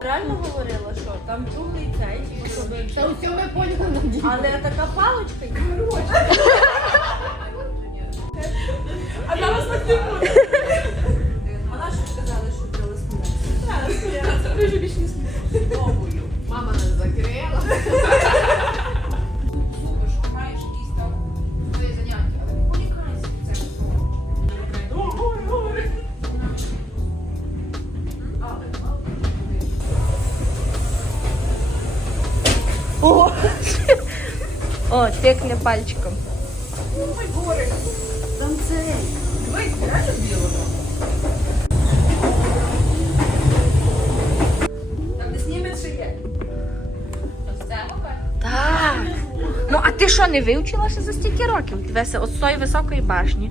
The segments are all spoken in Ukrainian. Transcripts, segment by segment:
Реально говорила, що там чули цей, щоб- Та усьо ми поняли але така паличка і А зараз так не буде. Тикне пальчиком. там цей. Дивись, де снімець ще є. Так. Ну, а ти що, не вивчилася за стільки років? Дивися, от з тої високої башні.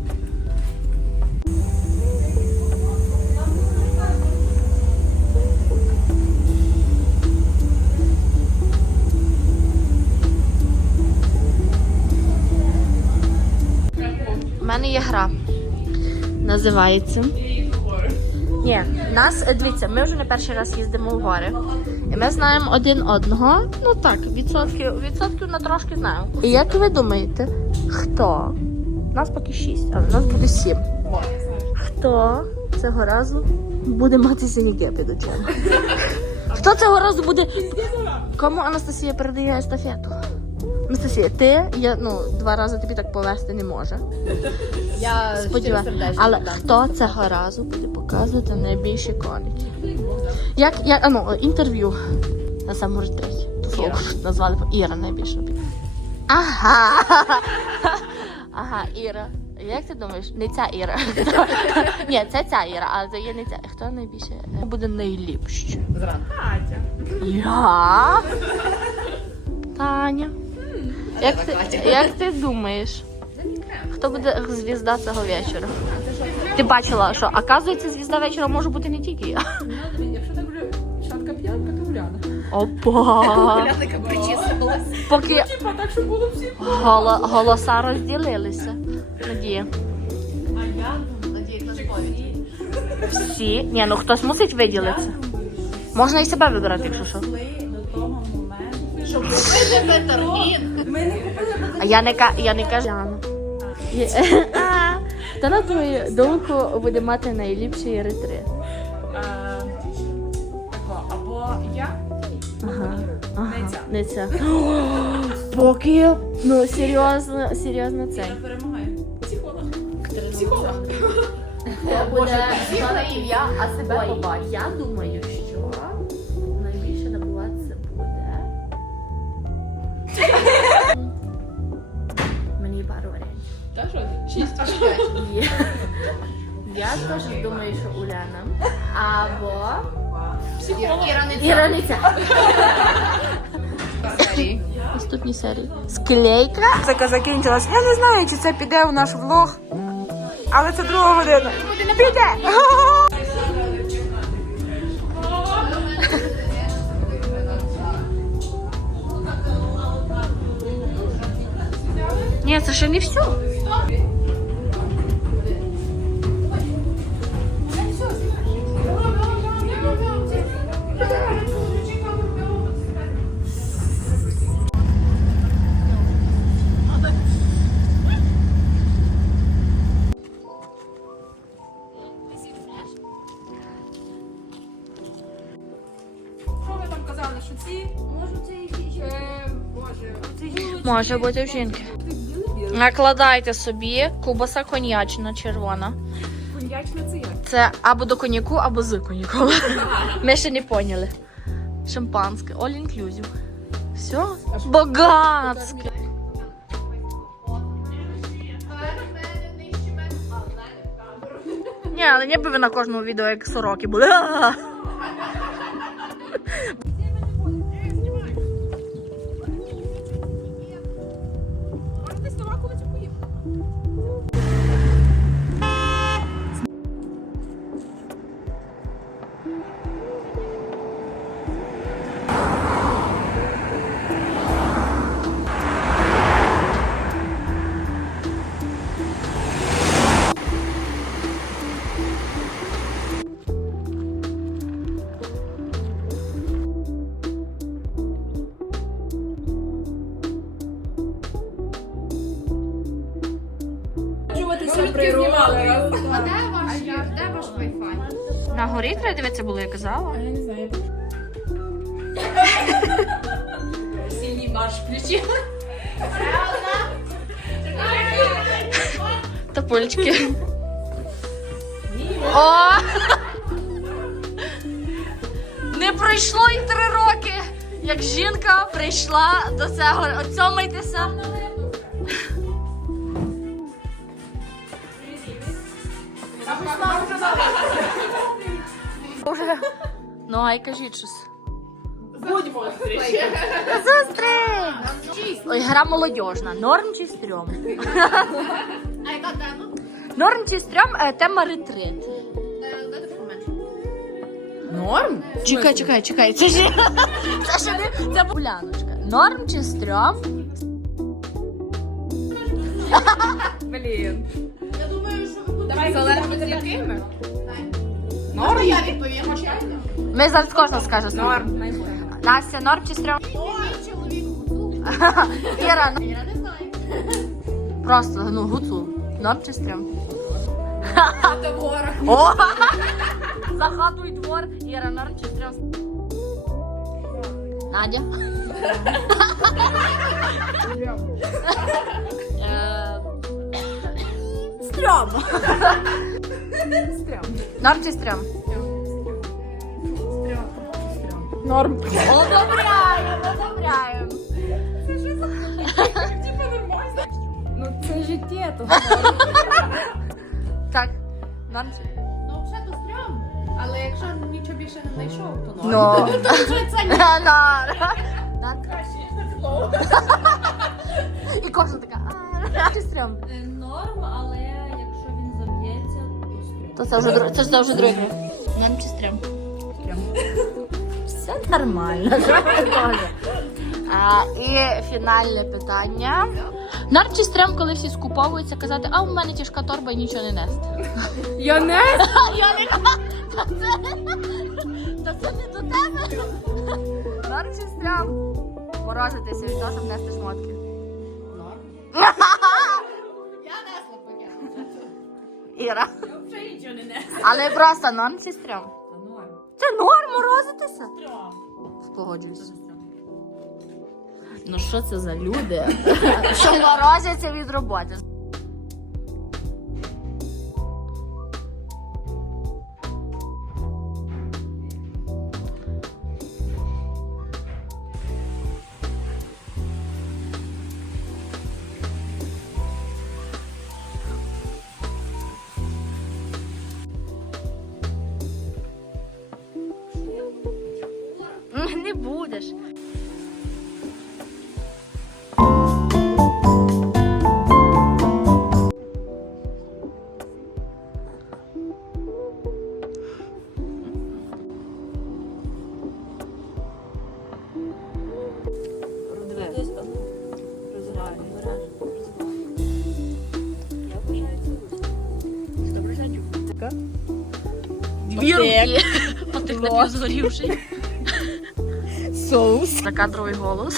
Мене є гра. Називається. Ні, нас, дивіться, ми вже не перший раз їздимо в гори. І ми знаємо один одного. Ну так, відсотків, відсотків на трошки знаємо. І як ви думаєте, хто? Нас поки шість, але нас буде сім. Хто цього разу буде мати синіки під очима? Хто цього разу буде. Кому Анастасія передає естафету? Анастасія, ти я ну два рази тобі так повести не може. Я Сподіваюся. Але хто цього разу буде показувати найбільші коники? Як я а, ну, інтерв'ю на самому ретреті. Іра. Назвали Іра найбільше. Ага. Ага, Іра. Як ти думаєш? Не ця Іра. Ні, це ця Іра, але це є не ця. Хто найбільше буде найліпше? Зранку. Катя. Я? Таня. Як ти, як ти думаєш? Хто буде звізда цього вечора? Ти бачила, що оказується, звізда вечора може бути не тільки я. Якщо так вже шатка п'янка, то Уляна. Опа! Поки голо- голоса розділилися. Надія. А я. Всі. Ні, ну хтось мусить виділитися. Можна і себе вибирати, якщо що. Щоб ми не купили А я не ка я не кажу. Яна. А, Хто на твою думку буде мати найліпший ретрит? або я, Ага. ага. Не ця. Поки ну серйозно, серйозно це. я перемагаю. Психолог. Психолог. Буде Боже, ім'я, а себе Ой, побачить. Я думаю, 6 Я теж думаю, що Уляна. Або Психолог. Іраниця. Наступні серії. Склейка. Музика закінчилась. Я не знаю, чи це піде у наш влог, але це друга година. Піде! Ні, це ще не все. Може бути в жінки. Накладайте собі кубаса коньячна червона. Коньячна це як? Це або до коньяку, або з коньяком. Ми ще не поняли. Шампанське, all inclusive. Все? Богатське. Ні, але ніби ви на кожному відео як сороки були. знімали раз. А де ваш, де ваш Wi-Fi? На горі треба дивитися було, я казала. Я не знаю. Сильний марш включив. Топольчики. О! Не пройшло і три роки, як жінка прийшла до цього. Оцьомайтеся. Ну, ай кажіть щось. Будьмо. Зустріч! Ой, гра молодіжна. Норм чи стрьом? А яка тема? Норм чи стрьом? Е, Тема ретрит. Е. Норм? Чекай, чекай, чекай. Це ж це ж не це буляночка. Норм чи стрьом? Блін. Я думаю, що ви будете. Давай залежно з якими. Норм? Я відповім. Ми зараз кожен скаже слово. Норм. Настя, норм чи стрьом? Іра, ну, Я не знаю. просто ну гуцул. Норм чи стрьом? Це в горах. О! За хату й двор. Іра, норм чи стрьом? Надя? Е, Стрьом. Стрьом. Норм чи стрьом? Норм. Одобряємо, одобряємо. Типа нормально. Ну це життя то. Так, норм чи Ну, вже то стрьом. Але якщо нічого більше не знайшов, то Ну. норм. Вже це ні. Норм. І кожна така. Чи стрьом? Норм, але то це вже друг- це ж це вже другий крок. Чи стрьом? Все нормально. що ви теж. А, і фінальне питання. Норм чи стрьом, коли всі скуповуються, казати, а у мене тяжка торба і нічого не нести. Я не Я не Та це, та це не до тебе. Норм чи стрьом? Морозитися від того, щоб нести шмотки. Норм. Іра. взагалі нічого не несу. Але просто норм чи стрьом? Норм. Це норм морозитися? Погоджуюсь. Ну що це за люди? Що морозяться від роботи? Дві руки. Отик напів згорівший. Соус. Закадровий голос.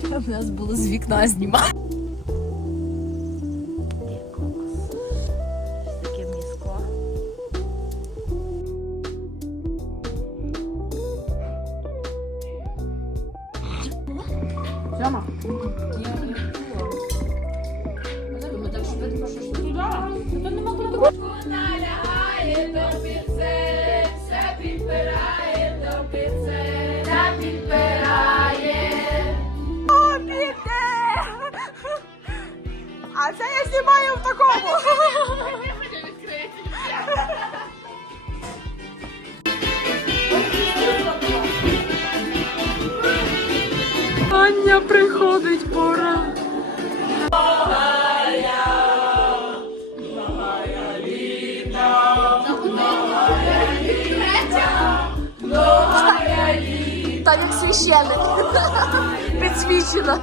Треба в нас було з вікна знімати. А це я знімаю в такому. Аня приходить пора. Так як священник. Підсвічено.